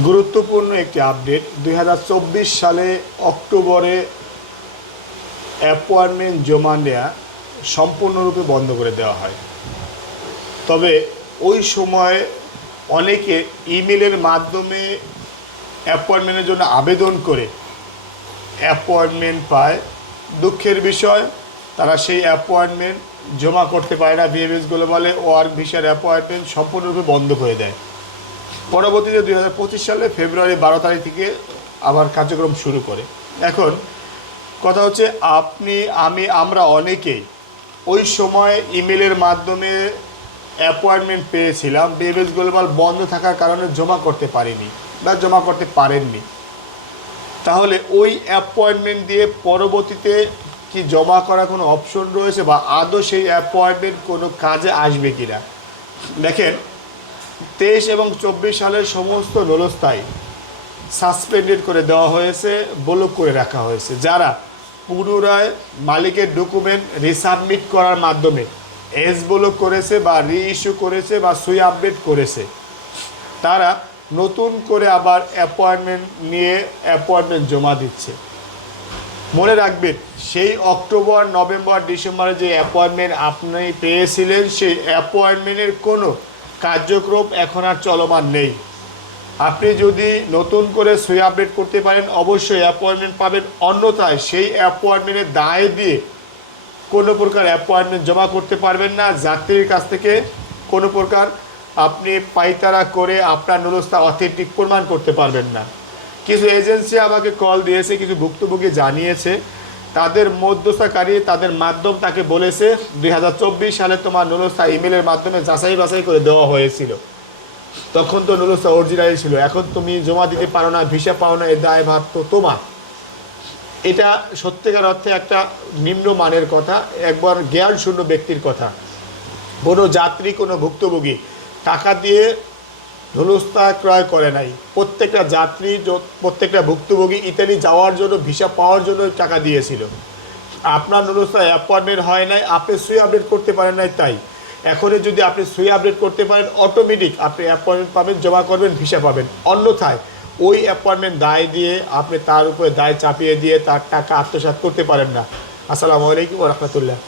গুরুত্বপূর্ণ একটি আপডেট 2024 সালে অক্টোবরে অ্যাপয়েন্টমেন্ট জমা নেওয়া সম্পূর্ণরূপে বন্ধ করে দেওয়া হয়। তবে ওই সময় অনেকে ইমেলের মাধ্যমে অ্যাপয়েন্টমেন্টের জন্য আবেদন করে অ্যাপয়েন্টমেন্ট পায়। দুঃখের বিষয়, তারা সেই অ্যাপয়েন্টমেন্ট জমা করতে পারে না। ভিএফএস গ্লোবালে ওয়ার্ক ভিসার অ্যাপয়েন্টমেন্ট সম্পূর্ণরূপে বন্ধ করে দেয়। পরবর্তীতে 2025 সালে ফেব্রুয়ারি 12 তারিখ থেকে আবার কার্যক্রম শুরু করে। এখন কথা হচ্ছে, আমরা অনেকেই ওই সময় ইমেলের মাধ্যমে অ্যাপয়েন্টমেন্ট পেয়েছিলাম, ভিএফএস গ্লোবাল বন্ধ থাকার কারণে জমা করতে পারিনি বা জমা করতে পারেননি। তাহলে ওই অ্যাপয়েন্টমেন্ট দিয়ে পরবর্তীতে কি জমা করার কোনো অপশন রয়েছে বা আদৌ সেই অ্যাপয়েন্টমেন্ট কোনো কাজে আসবে কি না? দেখেন, 23 এবং 24 সালের সমস্ত নলস্থায়ী সাসপেন্ডেড করে দেওয়া হয়েছে, ব্লক করে রাখা হয়েছে। যারা পুনরায় মালিকের ডকুমেন্ট রিসাবমিট করার মাধ্যমে এস ব্লক করেছে বা রিইস্যু করেছে বা সুই আপডেট করেছে, তারা নতুন করে আবার অ্যাপয়েন্টমেন্ট নিয়ে অ্যাপয়েন্টমেন্ট জমা দিচ্ছে। মনে রাখবেন, সেই অক্টোবর, নভেম্বর, ডিসেম্বরে যে অ্যাপয়েন্টমেন্ট আপনি পেয়েছিলেন, সেই অ্যাপয়েন্টমেন্টের কোনো কার্যক্রম এখন আর চলমান নেই। আপনি যদি নতুন করে সুই আপডেট করতে পারেন, অবশ্যই অ্যাপয়েন্টমেন্ট পাবেন। অন্যথায় সেই অ্যাপয়েন্টমেন্টের দায় দিয়ে কোনো প্রকার অ্যাপয়েন্টমেন্ট জমা করতে পারবেন না। যাত্রীর কাছ থেকে কোনো প্রকার আপনি পাইতারা করে আপনার নুরস্তা অথেন্টিক প্রমাণ করতে পারবেন না। কিছু এজেন্সি আমাকে কল দিয়েছে, কিছু ভুক্তভোগী জানিয়েছে তাদের মধ্যস্থতাকারী, তাদের মাধ্যম তাকে বলেছে 2024 সালে তোমার নুরস্তা ইমেলের মাধ্যমে যাচাই বাছাই করে দেওয়া হয়েছিল, তখন তো নুরস্তা অরিজিনাল ছিল, এখন তুমি জমা দিতে পারো না, ভিসা পাও না, এর দায় ভার তো তোমার। এটা সত্যিকার অর্থে একটা নিম্নমানের কথা, একবার জ্ঞান শূন্য ব্যক্তির কথা। কোনো যাত্রী, কোনো ভুক্তভোগী টাকা দিয়ে নুরস্তা ক্রয় করে নাই। প্রত্যেকটা যাত্রী, প্রত্যেকটা ভুক্তভোগী ইতালি যাওয়ার জন্য, ভিসা পাওয়ার জন্য টাকা দিয়েছিল। আপনার নুরস্তা অ্যাপয়েন্টমেন্ট হয় নাই, আপনি সুই আপডেট করতে পারেন নাই, তাই এখনই যদি আপনি সুই আপডেট করতে পারেন, অটোমেটিক আপনি অ্যাপয়েন্টমেন্ট পাবেন, জমা করবেন, ভিসা পাবেন। অন্যথায় ওই অ্যাপয়েন্টমেন্ট দায় দিয়ে আপনি তার উপরে দায় চাপিয়ে দিয়ে তার টাকা আত্মসাৎ করতে পারেন না। আসসালামু আলাইকুম ওয়া রাহমাতুল্লাহ।